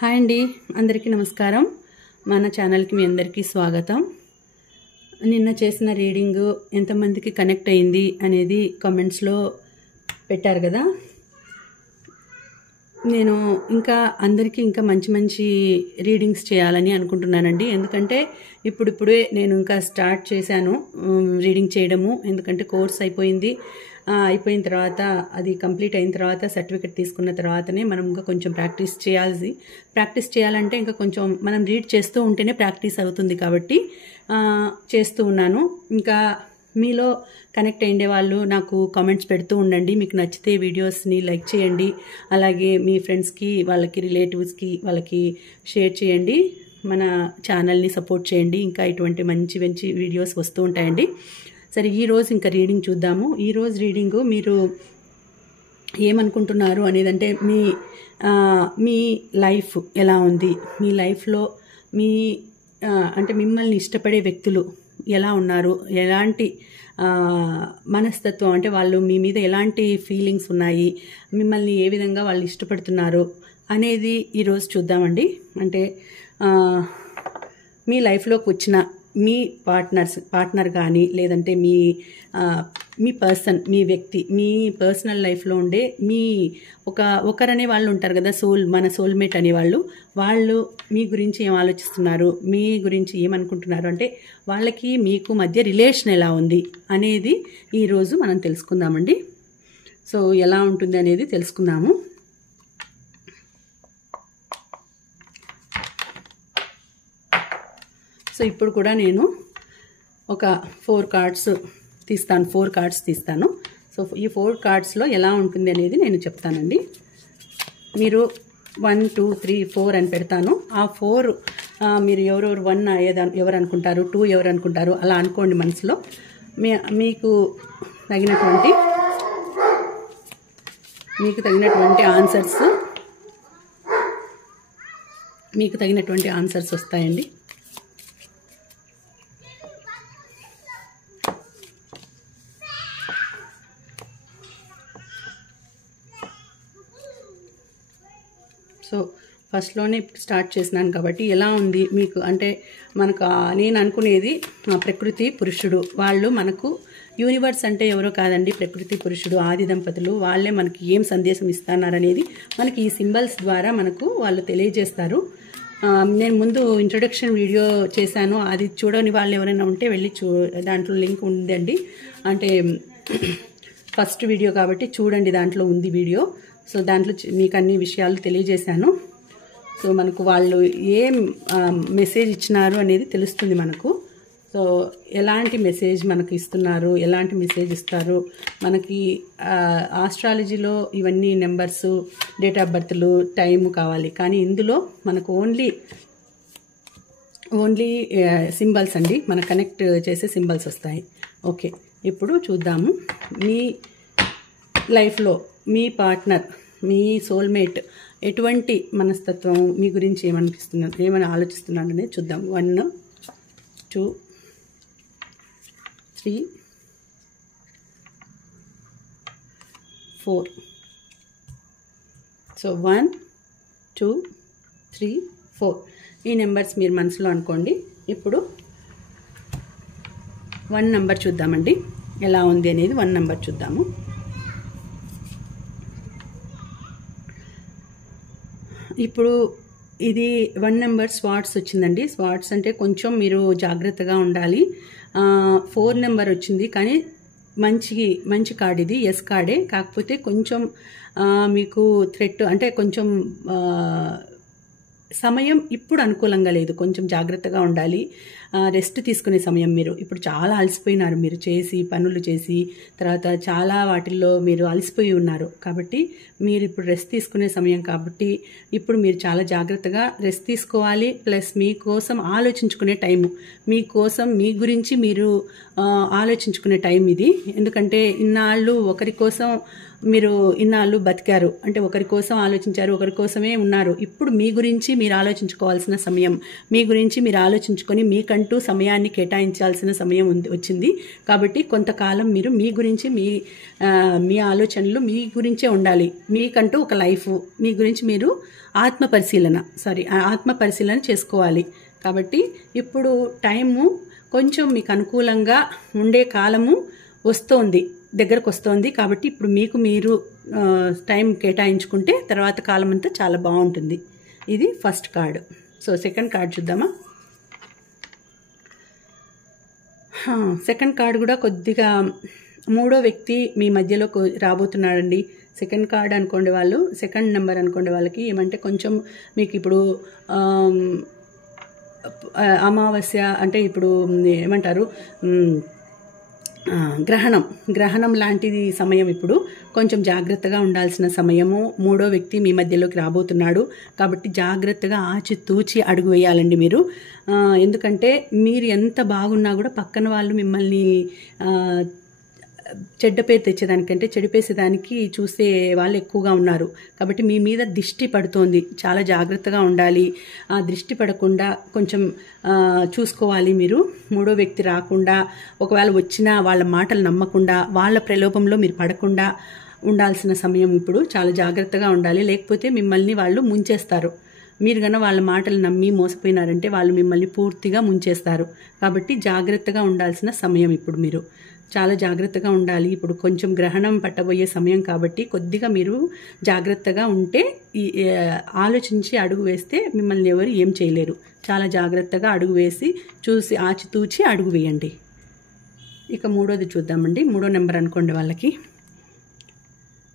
Hi అండి, అందరికీ నమస్కారం. మన ఛానల్కి మీ అందరికీ స్వాగతం. నిన్న చేసిన రీడింగ్ ఎంతమందికి కనెక్ట్ అయింది అనేది కామెంట్స్లో పెట్టారు కదా. నేను అందరికీ మంచి మంచి రీడింగ్స్ చేయాలని అనుకుంటున్నానండి. ఎందుకంటే ఇప్పుడిప్పుడే నేను స్టార్ట్ చేశాను రీడింగ్ చేయడము. ఎందుకంటే కోర్స్ అయిపోయిన తర్వాత అది కంప్లీట్ అయిన తర్వాత సర్టిఫికెట్ తీసుకున్న తర్వాతనే మనం కొంచెం ప్రాక్టీస్ చేయాలంటే కొంచెం మనం రీడ్ చేస్తూ ఉంటేనే ప్రాక్టీస్ అవుతుంది. కాబట్టి చేస్తూ ఉన్నాను. మీలో కనెక్ట్ అయ్యే వాళ్ళు నాకు కామెంట్స్ పెడుతూ ఉండండి. మీకు నచ్చితే వీడియోస్ని లైక్ చేయండి. అలాగే మీ ఫ్రెండ్స్కి, వాళ్ళకి, రిలేటివ్స్కి వాళ్ళకి షేర్ చేయండి. మన ఛానల్ని సపోర్ట్ చేయండి. ఇటువంటి మంచి మంచి వీడియోస్ వస్తూ ఉంటాయండి. సరే, ఈరోజు రీడింగ్ చూద్దాము. ఈరోజు రీడింగు మీరు ఏమనుకుంటున్నారు అనేదంటే మీ లైఫ్ ఎలా ఉంది, మీ లైఫ్లో మిమ్మల్ని ఇష్టపడే వ్యక్తులు ఎలా ఉన్నారు, ఎలాంటి మనస్తత్వం, వాళ్ళు మీ మీద ఎలాంటి ఫీలింగ్స్ ఉన్నాయి, మిమ్మల్ని ఏ విధంగా వాళ్ళు ఇష్టపడుతున్నారు అనేది ఈరోజు చూద్దామండి. మీ లైఫ్లోకి వచ్చిన మీ పార్ట్నర్ కానీ, లేదంటే మీ పర్సన్, మీ వ్యక్తి, మీ పర్సనల్ లైఫ్లో ఉండే ఒకరనే వాళ్ళు ఉంటారు కదా, మన సోల్మేట్ అనేవాళ్ళు. వాళ్ళు మీ గురించి ఏం ఆలోచిస్తున్నారు, మీ గురించి ఏమనుకుంటున్నారు, వాళ్ళకి మీకు మధ్య రిలేషన్ ఎలా ఉంది అనేది ఈరోజు మనం తెలుసుకుందామండి. సో ఎలా ఉంటుంది అనేది తెలుసుకుందాము. సో ఇప్పుడు కూడా నేను ఒక 4 కార్డ్స్ తీస్తాను. సో ఈ 4 కార్డ్స్లో ఎలా ఉంటుంది అనేది నేను చెప్తానండి. మీరు 1, 2, 3, 4 అని పెడతాను. ఆ 4 మీరు ఎవరెవరు 1 ఎవరు అనుకుంటారు, 2 ఎవరు అనుకుంటారు, అలా అనుకోండి మనసులో. మీకు తగినటువంటి ఆన్సర్స్ వస్తాయండి. సో ఫస్ట్లోనే స్టార్ట్ చేసినాను కాబట్టి ఎలా ఉంది మీకు నేను అనుకునేది ప్రకృతి పురుషుడు. వాళ్ళు మనకు యూనివర్స్ ఎవరో కాదండి, ప్రకృతి పురుషుడు, ఆది దంపతులు. వాళ్ళే మనకి ఏం సందేశం ఇస్తున్నారనేది మనకి ఈ సింబల్స్ ద్వారా వాళ్ళు తెలియజేస్తారు. నేను ముందు ఇంట్రొడక్షన్ వీడియో చేశాను, అది చూడని వాళ్ళు ఎవరైనా ఉంటే వెళ్ళి దాంట్లో లింక్ ఉందండి. ఫస్ట్ వీడియో కాబట్టి చూడండి, దాంట్లో ఉంది వీడియో. సో దాంట్లో మీకు అన్ని విషయాలు తెలియజేశాను. సో మనకు వాళ్ళు ఏం మెసేజ్ ఇచ్చినారు అనేది తెలుస్తుంది మనకు. సో ఎలాంటి మెసేజ్ మనకు ఇస్తున్నారు, ఎలాంటి మెసేజ్ ఇస్తారు మనకి. ఆస్ట్రాలజీలో ఇవన్నీ నెంబర్స్, డేట్ ఆఫ్ బర్త్లు, టైము కావాలి. కానీ ఇందులో మనకు ఓన్లీ సింబల్స్ అండి, మన కనెక్ట్ చేసే సింబల్స్ వస్తాయి. ఓకే, ఇప్పుడు చూద్దాము. మీ లైఫ్లో మీ పార్ట్నర్, మీ సోల్మేట్ ఎటువంటి మనస్తత్వం, మీ గురించి ఏమని ఆలోచిస్తున్నాడు అనేది చూద్దాం. 1, 2, 3, 4. సో 1, 2, 3, 4 ఈ నెంబర్స్ మీరు మనసులో అనుకోండి. ఇప్పుడు 1 నెంబర్ చూద్దామండి, ఎలా ఉంది అనేది. 1 నెంబర్ చూద్దాము. ఇప్పుడు ఇది 1 నెంబర్ స్వాట్స్ వచ్చిందండి. స్వాట్స్ కొంచెం మీరు జాగ్రత్తగా ఉండాలి. 4 నెంబర్ వచ్చింది, కానీ మంచి కార్డ్ ఇది, ఎస్ కార్డే. కాకపోతే కొంచెం మీకు థ్రెట్ కొంచెం సమయం ఇప్పుడు అనుకూలంగా లేదు, కొంచెం జాగ్రత్తగా ఉండాలి. రెస్ట్ తీసుకునే సమయం. మీరు ఇప్పుడు చాలా అలసిపోయినారు, మీరు పనులు చేసి తర్వాత చాలా వాటిల్లో మీరు అలసిపోయి ఉన్నారు. కాబట్టి మీరు ఇప్పుడు రెస్ట్ తీసుకునే సమయం కాబట్టి ఇప్పుడు మీరు చాలా జాగ్రత్తగా రెస్ట్ తీసుకోవాలి. ప్లస్ మీకోసం ఆలోచించుకునే టైము, మీకోసం మీ గురించి మీరు ఆలోచించుకునే టైం ఇది. ఎందుకంటే ఇన్నాళ్ళు ఒకరి కోసం మీరు ఇన్నాళ్ళు బతికారు, అంటే ఒకరి కోసం ఆలోచించారు, ఒకరి కోసమే ఉన్నారు. ఇప్పుడు మీ గురించి మీరు ఆలోచించుకోవాల్సిన సమయం, మీ గురించి మీరు ఆలోచించుకొని మీకంటూ సమయాన్ని కేటాయించాల్సిన సమయం వచ్చింది. కాబట్టి కొంతకాలం మీరు మీ గురించి మీ ఆలోచనలు మీ గురించే ఉండాలి. మీకంటూ ఒక లైఫ్, మీ గురించి మీరు ఆత్మ పరిశీలన చేసుకోవాలి. కాబట్టి ఇప్పుడు టైము కొంచెం మీకు అనుకూలంగా ఉండే కాలము దగ్గరకు వస్తోంది. కాబట్టి ఇప్పుడు మీకు మీరు టైం కేటాయించుకుంటే తర్వాత కాలం అంతా చాలా బాగుంటుంది. ఇది first card. So second card చూద్దామా. సెకండ్ కార్డు కూడా కొద్దిగా మూడో వ్యక్తి మీ మధ్యలో రాబోతున్నాడండి. సెకండ్ కార్డ్ అనుకోండి వాళ్ళు, సెకండ్ నెంబర్ అనుకోండి వాళ్ళకి ఏమంటే కొంచెం మీకు ఇప్పుడు అమావాస్య అంటే ఇప్పుడు ఏమంటారు గ్రహణం లాంటిది సమయం. ఇప్పుడు కొంచెం జాగ్రత్తగా ఉండాల్సిన సమయము. మూడో వ్యక్తి మీ మధ్యలోకి రాబోతున్నాడు. కాబట్టి జాగ్రత్తగా ఆచితూచి అడుగు వేయాలండి మీరు. ఎందుకంటే మీరు ఎంత బాగున్నా కూడా పక్కన వాళ్ళు మిమ్మల్ని చెడ్డ పేరు తెచ్చేదానికంటే చెడిపేసేదానికి చూసే వాళ్ళు ఎక్కువగా ఉన్నారు. కాబట్టి మీ మీద దిష్టి పడుతోంది, చాలా జాగ్రత్తగా ఉండాలి. ఆ దృష్టి పడకుండా కొంచెం చూసుకోవాలి మీరు. మూడో వ్యక్తి రాకుండా, ఒకవేళ వచ్చినా వాళ్ళ మాటలు నమ్మకుండా, వాళ్ళ ప్రలోభంలో మీరు పడకుండా ఉండాల్సిన సమయం ఇప్పుడు. చాలా జాగ్రత్తగా ఉండాలి, లేకపోతే మిమ్మల్ని వాళ్ళు ముంచేస్తారు. మీరు కన్నా వాళ్ళ మాటలు నమ్మి మోసపోయినారంటే వాళ్ళు మిమ్మల్ని పూర్తిగా ముంచేస్తారు. కాబట్టి జాగ్రత్తగా ఉండాల్సిన సమయం ఇప్పుడు మీరు. చాలా జాగ్రత్తగా ఉండాలి. ఇప్పుడు కొంచెం గ్రహణం పట్టబోయే సమయం కాబట్టి కొద్దిగా మీరు జాగ్రత్తగా ఉంటే, ఆలోచించి అడుగు వేస్తే మిమ్మల్ని ఎవరు ఏం చేయలేరు. చాలా జాగ్రత్తగా అడుగు వేసి చూసి ఆచితూచి అడుగు వేయండి. ఇక మూడోది చూద్దామండి. మూడో నెంబర్ అనుకోండి వాళ్ళకి.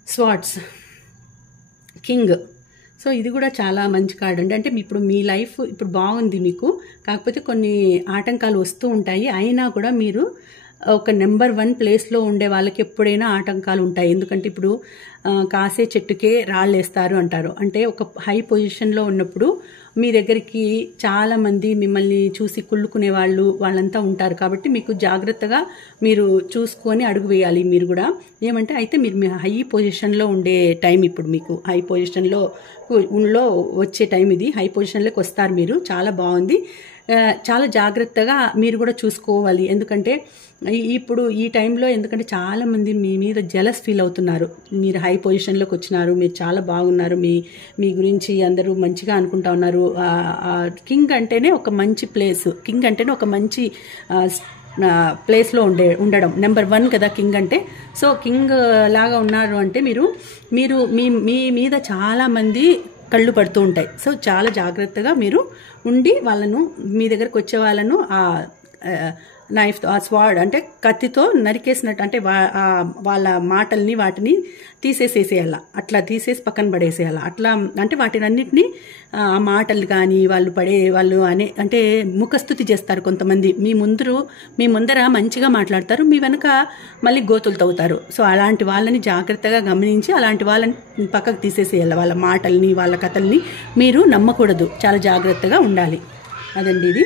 Swords king. సో ఇది కూడా చాలా మంచి కార్డ్ అండి. అంటే ఇప్పుడు మీ లైఫ్ ఇప్పుడు బాగుంది మీకు, కాకపోతే కొన్ని ఆటంకాలు వస్తూ ఉంటాయి. అయినా కూడా మీరు ఒక నెంబర్ 1 ప్లేస్లో ఉండే వాళ్ళకి ఎప్పుడైనా ఆటంకాలు ఉంటాయి. ఎందుకంటే ఇప్పుడు కాసే చెట్టుకే రాళ్ళు వేస్తారు అంటారు. అంటే ఒక హై పొజిషన్లో ఉన్నప్పుడు మీ దగ్గరికి చాలామంది మిమ్మల్ని చూసి కుళ్ళుకునే వాళ్ళంతా ఉంటారు. కాబట్టి మీకు జాగ్రత్తగా మీరు చూసుకొని అడుగు వేయాలి మీరు కూడా. ఏమంటే అయితే మీరు హై పొజిషన్లో ఉండే టైం ఇప్పుడు మీకు. హై పొజిషన్లో వచ్చే టైం ఇది. హై పొజిషన్లోకి వస్తారు మీరు. చాలా బాగుంది. చాలా జాగ్రత్తగా మీరు కూడా చూసుకోవాలి. ఎందుకంటే ఇప్పుడు ఈ టైంలో ఎందుకంటే చాలామంది మీ మీద జెలస్ ఫీల్ అవుతున్నారు. మీరు హై పొజిషన్లోకి వచ్చినారు, మీరు చాలా బాగున్నారు, మీ గురించి అందరూ మంచిగా అనుకుంటా ఉన్నారు. కింగ్ అంటేనే ఒక మంచి ప్లేస్, కింగ్ అంటేనే ఒక మంచి ప్లేస్లో ఉండడం. నెంబర్ 1 కదా కింగ్ అంటే. సో కింగ్ లాగా ఉన్నారు అంటే మీరు మీ మీద చాలామంది కళ్ళు పడుతూ ఉంటాయి. సో చాలా జాగ్రత్తగా మీరు ఉండి వాళ్ళను, మీ దగ్గరకు వచ్చే వాళ్ళను నైఫ్ స్వార్డ్ అంటే కత్తితో నరికేసినట్టు, అంటే వాళ్ళ మాటల్ని వాటిని తీసేసేసేయాల, అట్లా తీసేసి పక్కన పడేసేయాల. అట్లా అంటే వాటిని అన్నిటినీ ఆ మాటలు కానీ వాళ్ళు అంటే ముఖస్థుతి చేస్తారు కొంతమంది. మీ ముందర మంచిగా మాట్లాడతారు, మీ వెనక మళ్ళీ గోతులు తవ్వుతారు. సో అలాంటి వాళ్ళని జాగ్రత్తగా గమనించి అలాంటి వాళ్ళని పక్కకు తీసేసేయాలి. వాళ్ళ మాటల్ని వాళ్ళ కథల్ని మీరు నమ్మకూడదు, చాలా జాగ్రత్తగా ఉండాలి. అదండి ఇది.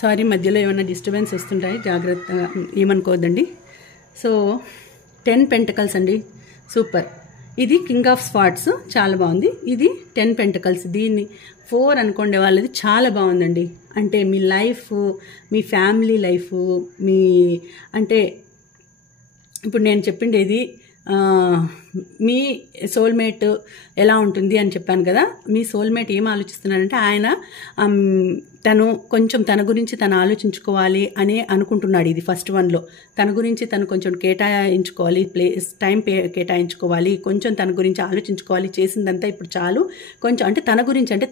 సారీ, మధ్యలో ఏమైనా డిస్టర్బెన్స్ వస్తుంటాయి, జాగ్రత్తగా ఏమనుకోవద్దండి. సో 10 పెంటకల్స్ అండి, సూపర్. ఇది కింగ్ ఆఫ్ స్వార్డ్స్, చాలా బాగుంది. ఇది 10 పెంటకల్స్. దీన్ని 4 అనుకోండి వాళ్ళది చాలా బాగుందండి. అంటే మీ లైఫ్, మీ ఫ్యామిలీ లైఫ్, అంటే ఇప్పుడు నేను చెప్పిండేది మీ సోల్మేట్ ఎలా ఉంటుంది అని చెప్పాను కదా. మీ సోల్మేట్ ఏం ఆలోచిస్తున్నారంటే ఆయన తన గురించి తను ఆలోచించుకోవాలి అని అనుకుంటున్నాడు. ఇది ఫస్ట్ 1లో తన గురించి తను కొంచెం కేటాయించుకోవాలి, టైం కేటాయించుకోవాలి, కొంచెం తన గురించి ఆలోచించుకోవాలి. చేసిందంతా ఇప్పుడు చాలు, కొంచెం అంటే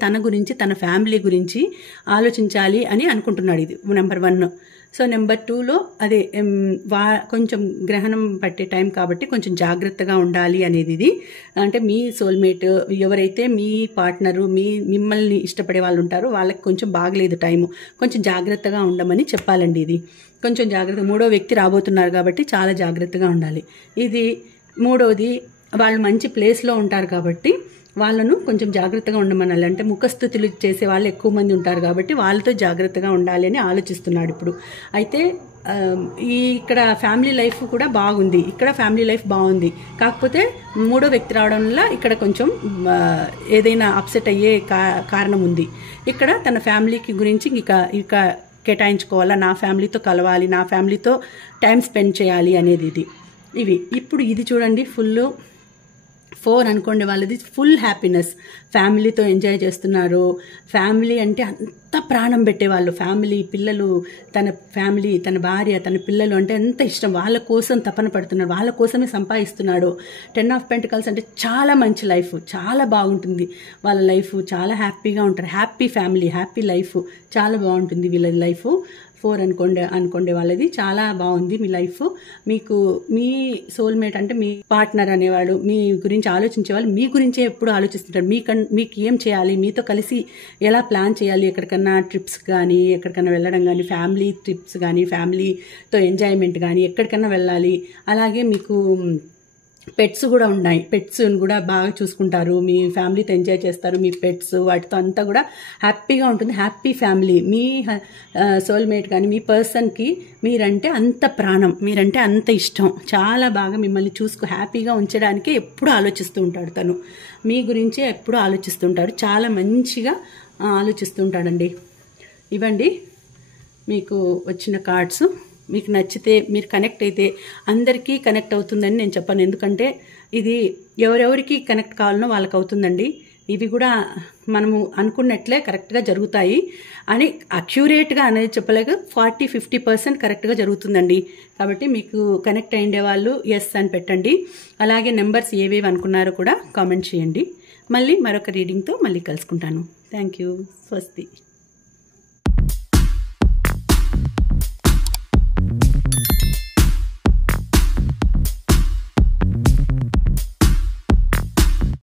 తన గురించి తన ఫ్యామిలీ గురించి ఆలోచించాలి అని అనుకుంటున్నాడు. ఇది నెంబర్ 1. సో నెంబర్ 2లో అదే కొంచెం గ్రహణం పట్టే టైం కాబట్టి కొంచెం జాగ్రత్తగా ఉండాలి అనేది ఇది. అంటే మీ సోల్మేట్ ఎవరైతే మీ పార్ట్నరు, మిమ్మల్ని ఇష్టపడే వాళ్ళు ఉంటారో వాళ్ళకి కొంచెం బాగలేదు టైము, కొంచెం జాగ్రత్తగా ఉండమని చెప్పాలండి. ఇది కొంచెం జాగ్రత్త. 3వ వ్యక్తి రాబోతున్నారు కాబట్టి చాలా జాగ్రత్తగా ఉండాలి. ఇది 3వది. వాళ్ళు మంచి ప్లేస్లో ఉంటారు కాబట్టి వాళ్ళను కొంచెం జాగ్రత్తగా ఉండమనాలి. అంటే ముఖస్థుతులు చేసే వాళ్ళు ఎక్కువ మంది ఉంటారు కాబట్టి వాళ్ళతో జాగ్రత్తగా ఉండాలి అని ఆలోచిస్తున్నాడు ఇప్పుడు. అయితే ఇక్కడ ఫ్యామిలీ లైఫ్ కూడా బాగుంది, ఇక్కడ ఫ్యామిలీ లైఫ్ బాగుంది. కాకపోతే మూడో వ్యక్తి రావడం వల్ల ఇక్కడ కొంచెం ఏదైనా అప్సెట్ అయ్యే కారణం ఉంది. ఇక్కడ తన ఫ్యామిలీకి గురించి ఇక కేటాయించుకోవాలా, నా ఫ్యామిలీతో కలవాలి, నా ఫ్యామిలీతో టైం స్పెండ్ చేయాలి అనేది ఇప్పుడు ఇది చూడండి, ఫుల్ 4 అనుకోండి, వాళ్ళది ఫుల్ హ్యాపీనెస్, ఫ్యామిలీతో ఎంజాయ్ చేస్తున్నారు. ఫ్యామిలీ అంటే అంత ప్రాణం పెట్టేవాళ్ళు, ఫ్యామిలీ, పిల్లలు, తన ఫ్యామిలీ, తన భార్య, తన పిల్లలు అంటే ఎంత ఇష్టం, వాళ్ళ కోసం తపన పడుతున్నాడు, వాళ్ళ కోసమే సంపాదిస్తున్నాడు. 10 ఆఫ్ పెంటికల్స్ అంటే చాలా మంచి లైఫ్, చాలా బాగుంటుంది వాళ్ళ లైఫ్, చాలా హ్యాపీగా ఉంటారు. హ్యాపీ ఫ్యామిలీ, హ్యాపీ లైఫ్, చాలా బాగుంటుంది వీళ్ళ లైఫ్. 4 అనుకోండి వాళ్ళది చాలా బాగుంది మీ లైఫ్. మీకు మీ సోల్మేట్ అంటే మీ పార్ట్నర్ అనేవాడు, మీ గురించి ఆలోచించేవాళ్ళు మీ గురించే ఎప్పుడు ఆలోచిస్తుంటారు. మీకు ఏం చేయాలి, మీతో కలిసి ఎలా ప్లాన్ చేయాలి, ఎక్కడికన్నా ట్రిప్స్ కానీ, ఎక్కడికన్నా వెళ్ళడం కానీ, ఫ్యామిలీ ట్రిప్స్ కానీ, ఫ్యామిలీతో ఎంజాయ్మెంట్ కానీ, ఎక్కడికన్నా వెళ్ళాలి. అలాగే మీకు పెట్స్ కూడా ఉన్నాయి, పెట్స్ కూడా బాగా చూసుకుంటారు, మీ ఫ్యామిలీతో ఎంజాయ్ చేస్తారు. మీ పెట్స్ వాటితో అంతా కూడా హ్యాపీగా ఉంటుంది. Happy family. మీ సోల్మేట్ కానీ మీ పర్సన్కి మీరంటే అంత ప్రాణం, మీరంటే అంత ఇష్టం, చాలా బాగా మిమ్మల్ని హ్యాపీగా ఉంచడానికే ఎప్పుడు ఆలోచిస్తూ ఉంటాడు. తను మీ గురించే ఎప్పుడు ఆలోచిస్తుంటాడు, చాలా మంచిగా ఆలోచిస్తుంటాడండి. ఇవ్వండి మీకు వచ్చిన కార్డ్స్. మీకు నచ్చితే, మీరు కనెక్ట్ అయితే అందరికీ కనెక్ట్ అవుతుందని నేను చెప్పాను. ఎందుకంటే ఇది ఎవరెవరికి కనెక్ట్ కావాలనో వాళ్ళకి అవుతుందండి. ఇవి కూడా మనము అనుకున్నట్లే కరెక్ట్గా జరుగుతాయి అని అక్యురేట్గా అనేది చెప్పలేక 40-50% కరెక్ట్గా జరుగుతుందండి. కాబట్టి మీకు కనెక్ట్ అయ్యే వాళ్ళు ఎస్ అని పెట్టండి. అలాగే నెంబర్స్ ఏవేవి అనుకున్నారో కూడా కామెంట్ చేయండి. మళ్ళీ మరొక రీడింగ్తో మళ్ళీ కలుసుకుంటాను. Thank you. స్వస్తి.